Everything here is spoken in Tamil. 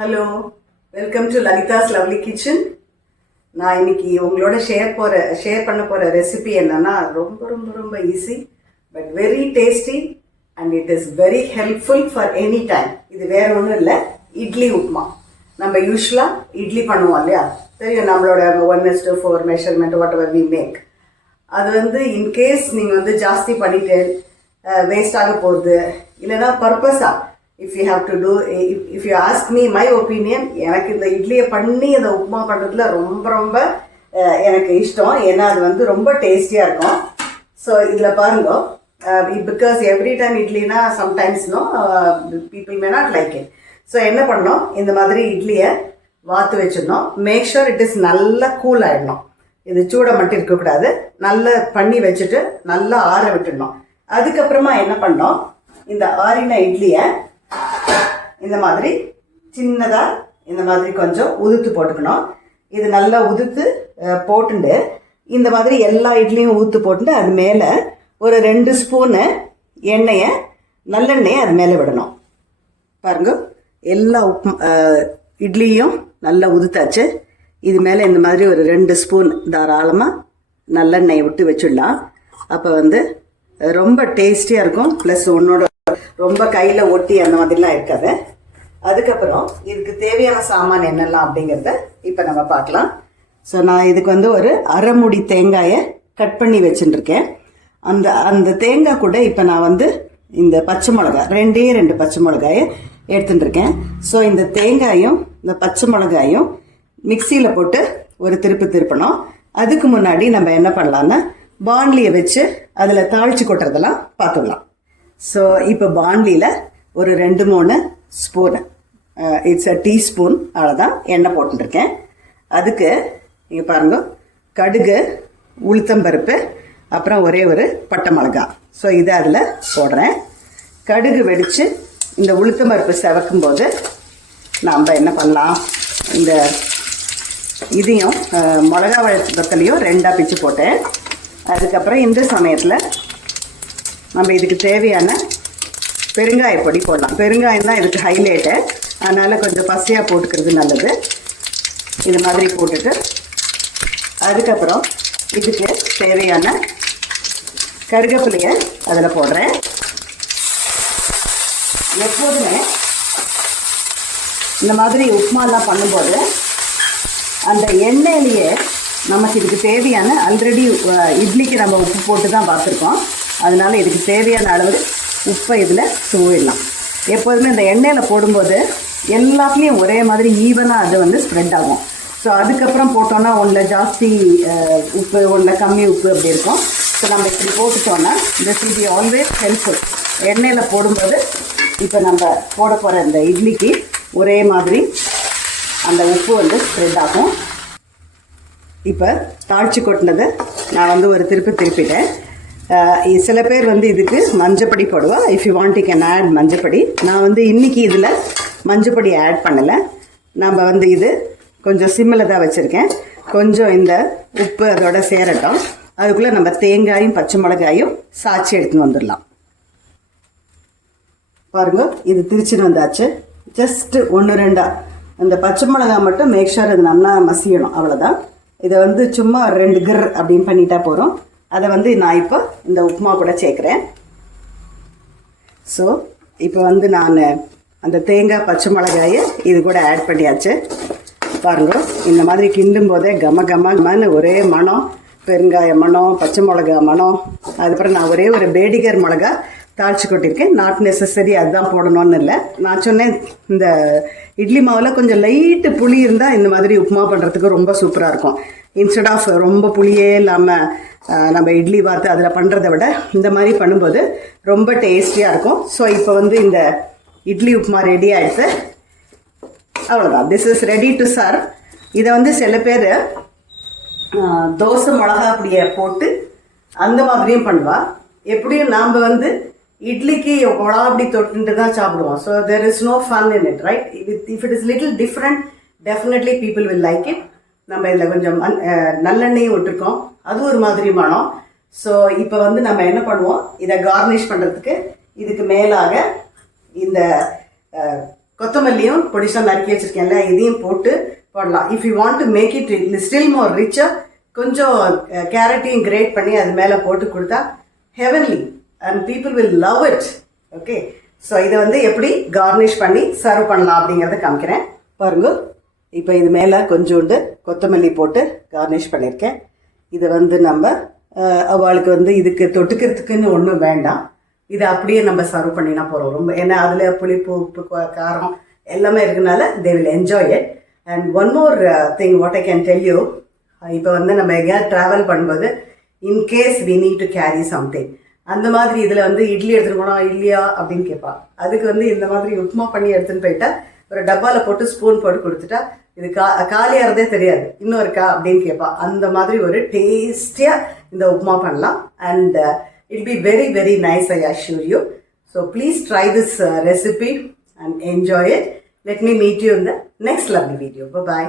Hello, welcome to Lalitha's lovely kitchen. நான் இன்னைக்கு உங்களோட ஷேர் பண்ண போற ரெசிபி என்னன்னா ரொம்ப ரொம்ப ரொம்ப easy but very tasty and it is very helpful for any time. இது வேற ஒன்றும் இல்லை, இட்லி உப்புமா. நம்ம யூஸ்வலா இட்லி பண்ணுவோம் இல்லையா, தெரியும் நம்மளோட 1:4 measurement whatever we make. அது இன்கேஸ் நீங்கள் ஜாஸ்தி பண்ணிட்டு வேஸ்ட் ஆக போகுது இல்லைன்னா பர்பஸா if you have to do, if you ask me my opinion, எனக்கு இந்த இட்லியை பண்ணி அந்த உப்புமா பண்ணுறதுல ரொம்ப ரொம்ப எனக்கு இஷ்டம். ஏன்னா அது ரொம்ப டேஸ்டியாக இருக்கும். ஸோ இதில் பாருங்க, பிகாஸ் எவ்ரி டைம் இட்லினா sometimes no people may not like it. So என்ன பண்ணோம், இந்த மாதிரி இட்லியை வாத்து வச்சிடணும். மேக் ஷூர் இட் இஸ் நல்லா கூல் ஆகிடணும். இது சூடை மட்டும் இருக்கக்கூடாது. நல்லா பண்ணி வச்சுட்டு நல்லா ஆற விட்டுடணும். அதுக்கப்புறமா என்ன பண்ணோம், இந்த ஆறின இட்லியை இந்த மாதிரி சின்னதாக இந்த மாதிரி கொஞ்சம் உதுத்து போட்டுக்கணும். இது நல்லா உதுத்து போட்டுண்டு இந்த மாதிரி எல்லா இட்லியும் ஊற்று போட்டுட்டு அது மேலே ஒரு 2 ஸ்பூனு நல்லெண்ணெயை அது மேலே விடணும். பாருங்க, எல்லா இட்லியும் நல்லா உதுத்தாச்சு. இது மேலே இந்த மாதிரி ஒரு 2 ஸ்பூன் தாராளமாக நல்லெண்ணெயை விட்டு வச்சுடலாம். அப்போ ரொம்ப டேஸ்டியாக இருக்கும். ப்ளஸ் உன்னோட ரொம்ப கையில் ஒட்டி அந்த மாதிரிலாம் இருக்காது. அதுக்கப்புறம் இதுக்கு தேவையான சாமான் என்னெல்லாம் அப்படிங்கிறத இப்போ நம்ம பார்க்கலாம். ஸோ நான் இதுக்கு ஒரு அரை மூடி தேங்காயை கட் பண்ணி வச்சுட்டுருக்கேன். அந்த தேங்காய் கூட இப்போ நான் இந்த பச்சை மிளகாய் 2 பச்சை மிளகாயை எடுத்துட்டுருக்கேன். ஸோ இந்த தேங்காயும் இந்த பச்சை மிளகாயும் மிக்சியில் போட்டு ஒரு திருப்பணும். அதுக்கு முன்னாடி நம்ம என்ன பண்ணலான்னா பாண்ட்லியை வச்சு அதில் தாளித்து கொட்டுறதெல்லாம் பார்த்துடலாம். ஸோ இப்போ பாண்ட்லியில் ஒரு 2-3 ஸ்பூனு, இட்ஸ் அ டீஸ்பூன் அவ்வளோதான் எண்ணெய் போட்டுருக்கேன். அதுக்கு நீங்கள் பாருங்க, கடுகு, உளுத்தம்பருப்பு, அப்புறம் ஒரே ஒரு பட்டை மிளகாய். ஸோ இதை அதில் போடுறேன். கடுகு வெடித்து இந்த உளுத்தம்பருப்பு செவக்கும்போது நாம் என்ன பண்ணலாம், இந்த இதையும் மிளகா வத்தலையும் 2ஆக பிச்சு போட்டேன். அதுக்கப்புறம் இந்த சமயத்தில் நம்ம இதுக்கு தேவையான பெருங்காய பொடி போடலாம். பெருங்காயம் தான் இதுக்கு ஹைலைட்டு, அதனால் கொஞ்சம் பசையாக போட்டுக்கிறது நல்லது. இது மாதிரி போட்டுட்டு அதுக்கப்புறம் இதுக்கு தேவையான கருவேப்பிலையை அதில் போடுறேன். எப்போதுமே இந்த மாதிரி உப்புமாலாம் பண்ணும்போது அந்த எண்ணெயிலேயே நமக்கு இதுக்கு தேவையான ஆல்ரெடி இட்லிக்கு நம்ம உப்பு போட்டு தான் பார்த்துருக்கோம். அதனால் இதுக்கு தேவையான அளவு உப்பை இதில் தூவிடலாம். எப்போதுமே இந்த எண்ணெயில் போடும்போது எல்லாத்துலேயும் ஒரே மாதிரி ஈவனாக அது ஸ்ப்ரெட் ஆகும். ஸோ அதுக்கப்புறம் போட்டோன்னா ஒன்றில் ஜாஸ்தி உப்பு, ஒன்றில் கம்மி உப்பு அப்படி இருக்கும். ஸோ நம்ம இப்படி போட்டுட்டோன்னா this will be always helpful. எண்ணெயில் போடும்போது இப்போ நம்ம போட போகிற இந்த இட்லிக்கு ஒரே மாதிரி அந்த உப்பு ஸ்ப்ரெட் ஆகும். இப்போ தாளித்து கொட்டினதை நான் ஒரு திருப்பிட்டேன். சில பேர் இதுக்கு மஞ்சப்பொடி போடுவா. If you want you can add மஞ்சப்பொடி. நான் இன்றைக்கி இதில் மஞ்சப்பொடி ஆட் பண்ணலை. நம்ம இது கொஞ்சம் சிம்மில் தான் வச்சுருக்கேன். கொஞ்சம் இந்த உப்பு அதோட சேரட்டும். அதுக்குள்ளே நம்ம தேங்காயும் பச்சை மிளகாயும் சாய்ச்சி எடுத்துன்னு வந்துடலாம். பாருங்க, இது திரிச்சுன்னு வந்தாச்சு. ஜஸ்ட்டு 1-2 அந்த பச்சை மிளகாய் மட்டும் மேக் ஷூர் அது நல்லா மசியணும், அவ்வளோதான். இதை சும்மா 2 கிர் அப்படின்னு பண்ணிட்டா போகிறோம். அதை நான் இப்போ இந்த உப்புமா கூட சேர்க்குறேன். ஸோ இப்போ நான் அந்த தேங்காய் பச்சை மிளகாயை இது கூட ஆட் பண்ணியாச்சு. பாருங்க, இந்த மாதிரி கிண்டும் போதே கமன்னு ஒரே மனம், பெருங்காய மனம், பச்சை மிளகா மனம். அதுக்கப்புறம் நான் ஒரே ஒரு பேடிகர் மிளகா தாளிச்சு கொட்டியிருக்கேன். நாட் நெசசரி அதுதான் போடணும்னு இல்லை. நான் சொன்னேன், இந்த இட்லி மாவில் கொஞ்சம் லைட்டு புளி இருந்தால் இந்த மாதிரி உப்புமா பண்ணுறதுக்கு ரொம்ப சூப்பராக இருக்கும். இன்ஸ்டெட் ஆஃப் ரொம்ப புளியே இல்லாமல் நம்ம இட்லி வாத்து அதில் பண்ணுறதை விட இந்த மாதிரி பண்ணும்போது ரொம்ப டேஸ்டியாக இருக்கும். ஸோ இப்போ இந்த இட்லி உப்புமா ரெடி ஆகிடுச்சு. அவ்வளோதான், this is ready to serve. இதை சில பேர் தோசை மிளகா அப்படியே போட்டு அந்த மாதிரியும் பண்ணுவா. எப்படியும் நாம் இட்லிக்கு மிளகா அப்படி தொட்டுட்டு தான் சாப்பிடுவோம். So there is no fun in it, right? If it is little different, definitely people will like it. நம்ம இதில் கொஞ்சம் நல்லெண்ணெயும் விட்டுருக்கோம், அது ஒரு மாதிரி மனம். ஸோ இப்போ நம்ம என்ன பண்ணுவோம், இதை கார்னிஷ் பண்ணுறதுக்கு இதுக்கு மேலாக இந்த கொத்தமல்லியும் பொடிசா நறுக்கி வச்சிருக்கேன்ல, இதையும் போட்டு போடலாம். If you want to make it still more ரிச்சா, கொஞ்சம் கேரட்டையும் கிரேட் பண்ணி அது மேலே போட்டு கொடுத்தா heavenly and people will love it. Okay, so இதை வந்து எப்படி கார்னிஷ் பண்ணி சர்வ் பண்ணலாம் அப்படிங்கிறத காமிக்கிறேன் பாருங்க. இப்போ இது மேலே கொஞ்சோண்டு கொத்தமல்லி போட்டு கார்னிஷ் பண்ணியிருக்கேன். இதை வந்து நம்ம அவளுக்கு வந்து இதுக்கு தொட்டுக்கிறதுக்குன்னு ஒன்றும் வேண்டாம், இதை அப்படியே நம்ம சர்வ் பண்ணினா போகிறோம். ரொம்ப ஏன்னா அதில் புளிப்பு, உப்பு, காரம் எல்லாமே இருக்கனால they will enjoy it. And one more thing what I can tell you, இப்போ வந்து நம்ம எங்கேயாவது ட்ராவல் பண்ணும்போது in case we need to carry something, அந்த மாதிரி இதில் வந்து இட்லி எடுத்துகிட்டு போனால் இல்லையா அப்படின்னு கேட்பா. அதுக்கு வந்து இந்த மாதிரி உப்புமா பண்ணி எடுத்துன்னு போயிட்டா ஒரு டப்பாவில் போட்டு ஸ்பூன் போட்டு கொடுத்துட்டா இது காலியாகிறதே தெரியாது, இன்னும் இருக்கா அப்படின்னு கேட்பா. அந்த மாதிரி ஒரு டேஸ்டியாக இந்த உப்புமா பண்ணலாம். And it'll be very, very nice, I assure you. So please try this recipe and enjoy it. Let me meet you in the next lovely video. Bye-bye.